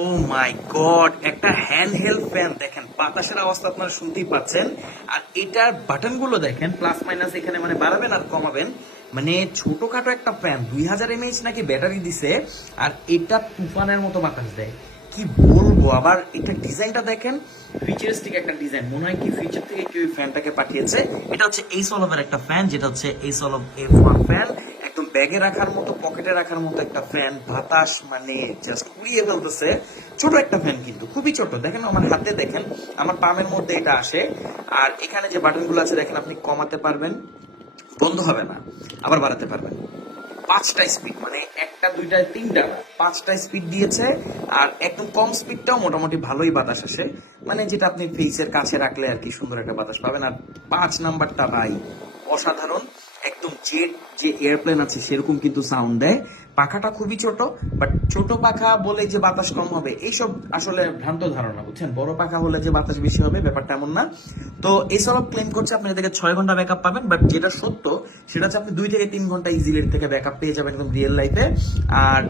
ও মাই god, একটা hand held fan দেখেন, বাতাসের অবস্থা আপনারা শুনতেই পাচ্ছেন। আর এটার বাটন গুলো দেখেন, প্লাস মাইনাস এখানে মানে বাড়াবেন আর কমাবেন। মানে ছোটখাটো একটা ফ্যান, 2000 mAh নাকি ব্যাটারি দিছে, আর এটা তুফানের মতো বাতাস দেয়। কি বলবো, আবার এটা ডিজাইনটা দেখেন, ফিচারিস্টিক একটা ডিজাইন, মনে হয় কি ফিচার থেকে কেউ ফ্যানটাকে পাঠিয়েছে। এটা হচ্ছে এইসলভের একটা ফ্যান, যেটা হচ্ছে এইসলভ F1 ফ্যান, একদম ব্যাগে রাখার মতো, পকেটে রাখার মতো একটা ফ্যান। বাতাস মানে জাস্ট উড়িয়ে ফেলতেছে। ছোট একটা ফ্যান, কিন্তু খুবই ছোট। দেখেন আমার হাতে, দেখেন আমার পামের মধ্যে এটা আসে। আর এখানে যে বাটনগুলো আছে দেখেন, আপনি কমাতে পারবেন, বন্ধ হবে না, আবার বাড়াতে পারবেন। 5টা স্পিড, মানে একটা দুইটা তিনটা 5টা স্পিড দিয়েছে। আর একদম কম স্পিডটাও মোটামুটি ভালোই বাতাস আসে, মানে যেটা আপনি ফেসের কাছে রাখলে আর কি সুন্দর একটা বাতাস পাবেন। আর 5 নাম্বারটা ভাই অসাধারণ, একদম জেট যে এয়ারপ্লেন আছে সেরকম কিন্তু সাউন্ড দেয়। পাখাটা খুবই ছোট, বাট ছোট পাখা বলে যে বাতাস কম হবে এইসব আসলে ভ্রান্ত ধারণা, বুঝছেন। বড় পাখা হলে যে বাতাস বেশি হবে ব্যাপারটা এমন না। তো এইসব ক্লেম করছে আপনি এর থেকে 6 ঘন্টা ব্যাকআপ পাবেন, বাট যেটা সত্য সেটা হচ্ছে আপনি 2 থেকে 3 ঘন্টা ইজিলি এর থেকে ব্যাকআপ পেয়ে যাবেন একদম রিয়েল লাইফে। আর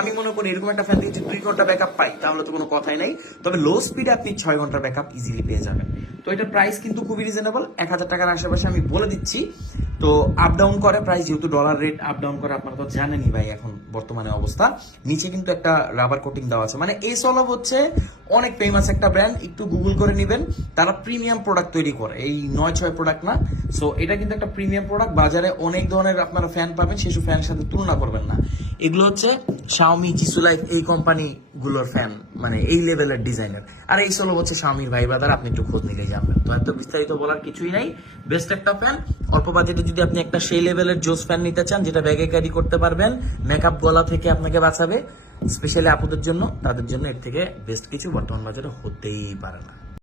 আমি মনে করি এরকম একটা ফ্যান থেকে যদি 2 ঘন্টা ব্যাকআপ পাই তাহলে তো কোনো কথাই নাই। তবে লো স্পিডে আপনি 6 ঘন্টার ব্যাকআপ ইজিলি পেয়ে যাবেন। তো এটার প্রাইস কিন্তু খুবই রিজনেবল, 1000 টাকার আশেপাশে আমি বলে দিচ্ছি। তো আপ ডাউন করে প্রাইস, যেহেতু ডলার রেট আপ ডাউন করে, আপনারা তো জানেনই ভাই এখন বর্তমানে অবস্থা। নিচে কিন্তু একটা রাবার কোটিং দেওয়া আছে। মানে এই সলভ হচ্ছে অনেক ফেমাস একটা ব্র্যান্ড, একটু গুগল করে নেবেন। তারা প্রিমিয়াম প্রোডাক্ট তৈরি করে, এই 9-6 প্রোডাক্ট না। সো এটা কিন্তু একটা প্রিমিয়াম প্রোডাক্ট। বাজারে অনেক ধরনের আপনারা ফ্যান পাবেন, সেসব ফ্যানের সাথে তুলনা করবেন না। এগুলো হচ্ছে শাওমি, জিসুলাইফ, এই কোম্পানি গুলোর ফ্যান, মানে এই লেভেলের ডিজাইনের। আর এই সলভ হচ্ছে শাওমির ভাই ব্রাদার, আপনি একটু খোঁজ নিলেই জানবেন। তো এত বিস্তারিত বলার কিছুই নাই, বেস্ট একটা ফ্যান। অল্প বাজেটে যদি আপনি একটা সেই লেভেলের জোস ফ্যান নিতে চান, যেটা ব্যাগে ক্যারি করতে পারবেন, মেকআপ গলা থেকে আপনাকে বাঁচাবে, স্পেশালি আপুদের জন্য, তাদের জন্য এর থেকে বেস্ট কিছু বর্তমান বাজারে হতেই পারে না।